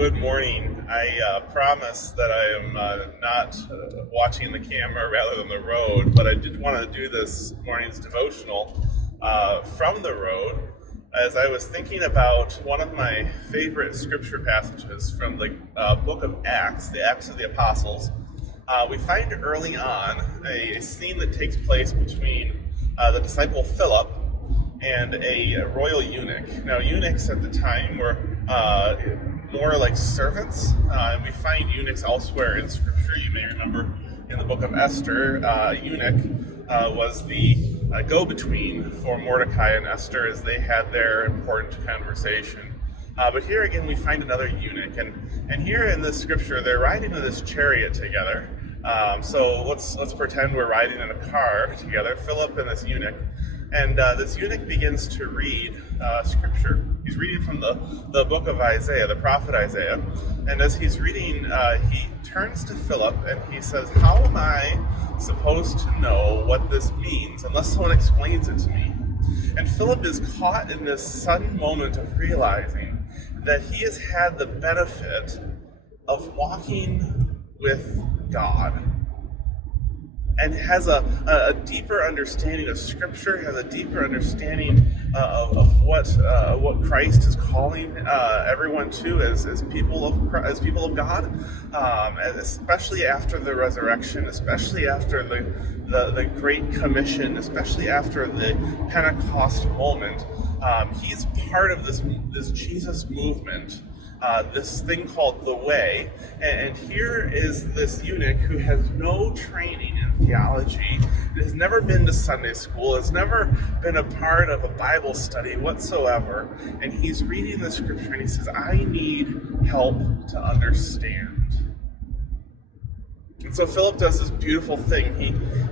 Good morning. I promise that I am not watching the camera rather than the road, but I did want to do this morning's devotional from the road as I was thinking about one of my favorite scripture passages from the book of Acts, the Acts of the Apostles. We find early on a scene that takes place between the disciple Philip and a royal eunuch. Now, eunuchs at the time were more like servants, and we find eunuchs elsewhere in Scripture. You may remember in the book of Esther, eunuch was the go-between for Mordecai and Esther as they had their important conversation. But here again, we find another eunuch, and here in this Scripture, they're riding in this chariot together. So let's pretend we're riding in a car together, Philip and this eunuch. And this eunuch begins to read Scripture. He's reading from the book of Isaiah, the prophet Isaiah. And as he's reading, he turns to Philip and he says, "How am I supposed to know what this means unless someone explains it to me?" And Philip is caught in this sudden moment of realizing that he has had the benefit of walking with God, and has a deeper understanding of Scripture, has a deeper understanding of what Christ is calling everyone to as people of God, especially after the resurrection, especially after the Great Commission, especially after the Pentecost moment. He's part of this Jesus movement. This thing called the Way, and here is this eunuch who has no training in theology, has never been to Sunday school, has never been a part of a Bible study whatsoever, and he's reading the Scripture and he says, "I need help to understand." And so Philip does this beautiful thing.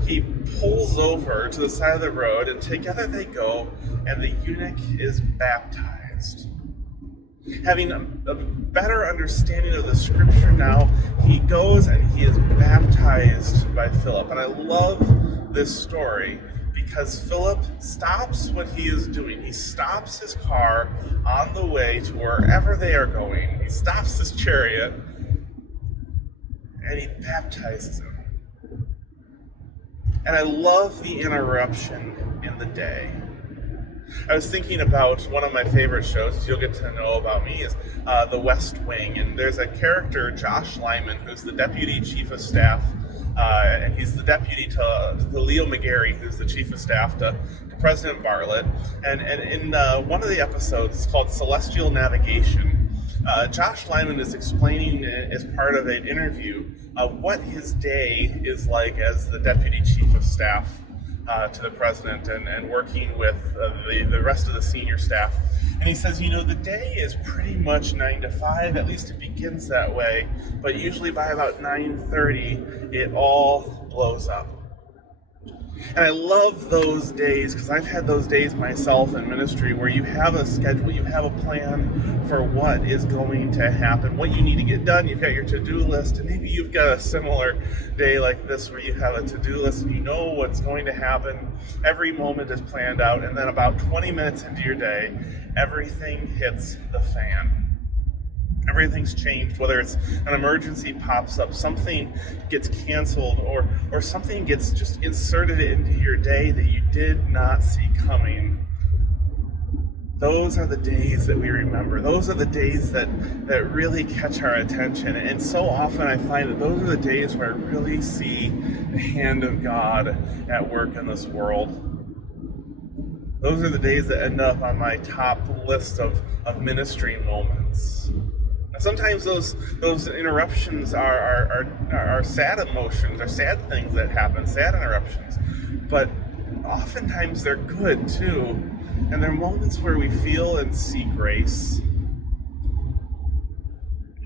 He pulls over to the side of the road, and together they go, and the eunuch is baptized. Having a better understanding of the Scripture now, he goes and he is baptized by Philip. And I love this story because Philip stops what he is doing. He stops his car on the way to wherever they are going. He stops his chariot and he baptizes him. And I love the interruption in the day. I was thinking about one of my favorite shows, you'll get to know about me, is The West Wing. And there's a character, Josh Lyman, who's the deputy chief of staff, and he's the deputy to Leo McGarry, who's the chief of staff to President Bartlett. And in one of the episodes, it's called Celestial Navigation, Josh Lyman is explaining as part of an interview what his day is like as the deputy chief of staff to the president and working with the rest of the senior staff. And he says, the day is pretty much 9 to 5, at least it begins that way, but usually by about 9:30, it all blows up. And I love those days because I've had those days myself in ministry where you have a schedule, you have a plan for what is going to happen, what you need to get done. You've got your to-do list, and maybe you've got a similar day like this where you have a to-do list and you know what's going to happen. Every moment is planned out, and then about 20 minutes into your day, everything hits the fan. Everything's changed, whether it's an emergency pops up, something gets canceled, or something gets just inserted into your day that you did not see coming. Those are the days that we remember. Those are the days that really catch our attention. And so often I find that those are the days where I really see the hand of God at work in this world. Those are the days that end up on my top list of ministry moments. Sometimes those interruptions are sad emotions, are sad things that happen, sad interruptions. But oftentimes they're good too. And they're moments where we feel and see grace.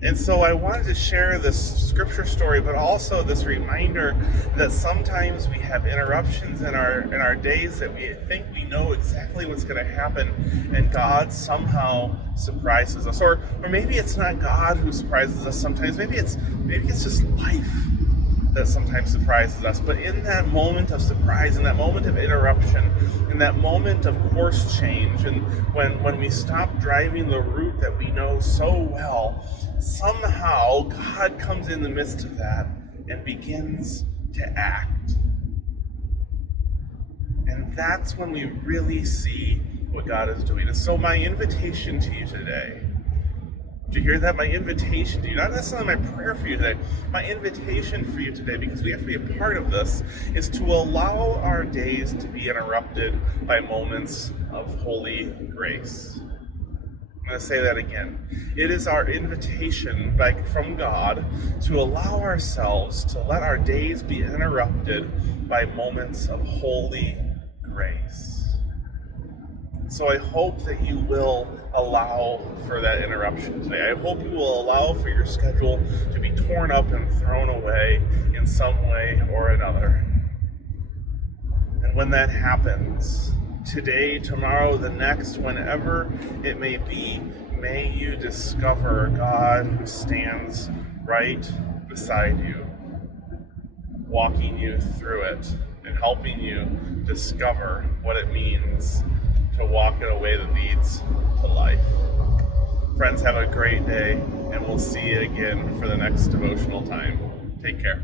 And so I wanted to share this scripture story, but also this reminder that sometimes we have interruptions in our days that we think we know exactly what's going to happen, and God somehow surprises us. Or maybe it's not God who surprises us sometimes. Maybe it's just life. that sometimes surprises us. But in that moment of surprise, in that moment of interruption, in that moment of course change, and when we stop driving the route that we know so well, somehow God comes in the midst of that and begins to act. And that's when we really see what God is doing. And so my invitation to you today, do you hear that? My invitation to you, not necessarily my prayer for you today, my invitation for you today, because we have to be a part of this, is to allow our days to be interrupted by moments of holy grace. I'm going to say that again. It is our invitation from God to allow ourselves to let our days be interrupted by moments of holy grace. So I hope that you will allow for that interruption today. I hope you will allow for your schedule to be torn up and thrown away in some way or another. And when that happens, today, tomorrow, the next, whenever it may be, may you discover a God who stands right beside you, walking you through it and helping you discover what it means to walk in a way that leads to life. Friends, have a great day, and we'll see you again for the next devotional time. Take care.